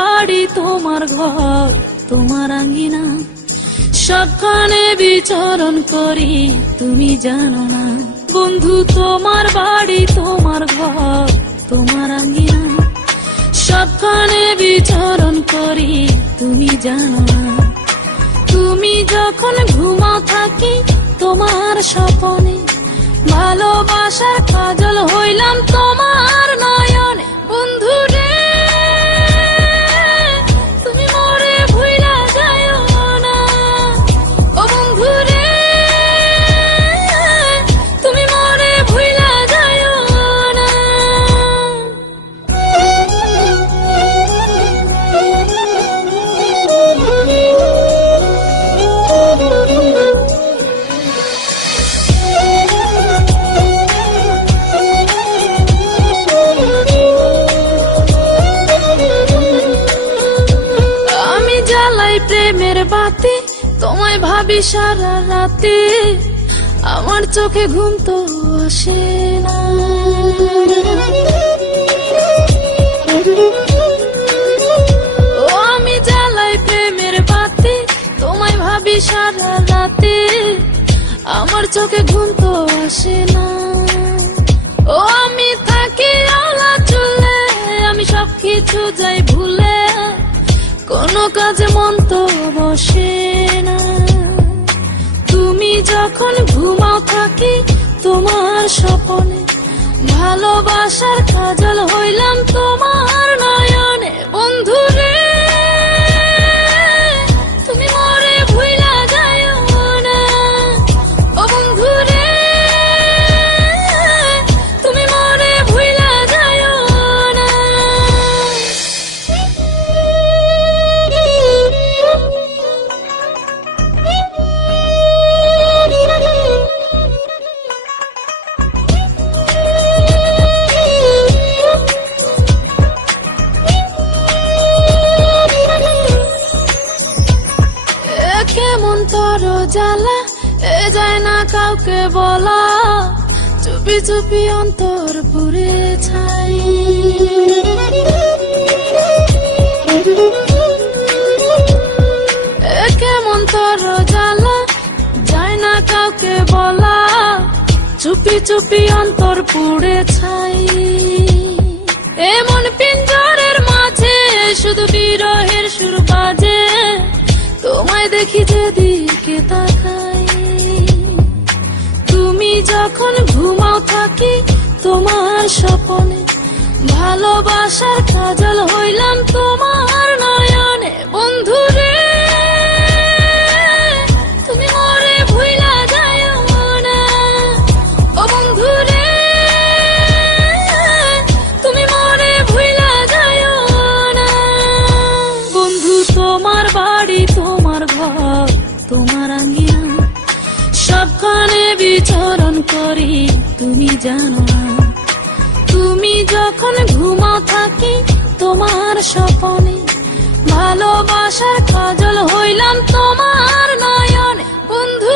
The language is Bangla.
বাড়ি তোমার ঘর তোমার আঙ্গিনা, সবখানে বিচরণ করি তুমি জানো না। বন্ধু তোমার বাড়ি তোমার ঘর তোমার আঙ্গিনা, সবখানে বিচরণ করি তুমি জানো না। তুমি যখন ঘুমাও থাকি তোমার স্বপনে, ভালোবাসার কাজল হইলাম তোমার নয়নে। বন্ধু রে তুমি মরে ভুইলা যাও না, ও বন্ধু রে তুমি মরে ভুইলা যাও না। আমি জ্বালাই প্রেমের বাতি, তোমায় ভাবি সারা রাতে, আমার চোখে ঘুম তো আসে না। ও আমি জ্বালাই প্রেমের বাতি, তোমায় ভাবি সারা রাতে, আমার চোখে ঘুম তো আসে না। ও আমি থাকি আলা চুলে, আমি সবকিছু যাই ভুলে, কোনো কাজে মন তো বসে না। তুমি যখন ঘুমাও থাকি তোমার স্বপনে, ভালোবাসার কাজল হইলাম তোমার নয়নে। বন্ধু রে তুমি মরে ভুইলা যাও না, ও বন্ধু রে তুমি মরে ভুইলা যাও না। কেমন তর জ্বালা এ যায় না কাউকে বলা, চুপি চুপি অন্তর পুরে ছাই। কেমন তর জ্বালা যায় না কাউকে বলা, চুপি চুপি অন্তর পুড়ে ছাই। এমন পিঞ্জরের মাঝে শুধু বিরহের সুর বাজে, তোমায় দেখি যেদিকে তাকাই। তুমি যখন ঘুমাও থাকি তোমার স্বপনে, ভালোবাসার কাজল হইলাম তোমার নয়নে। বন্ধু রে তুমি মরে ভুইলা যাও না, ও বন্ধু রে তুমি মরে ভুইলা যাও না। বন্ধু তোমার বাড়ি তোমার ঘর তোমার আঙ্গিনা, সবখানে বিচরণ করি তুমি জানো না। তুমি যখন ঘুমাও থাকি তোমার স্বপনে, ভালোবাসার কাজল হইলাম তোমার নয়নে। বন্ধু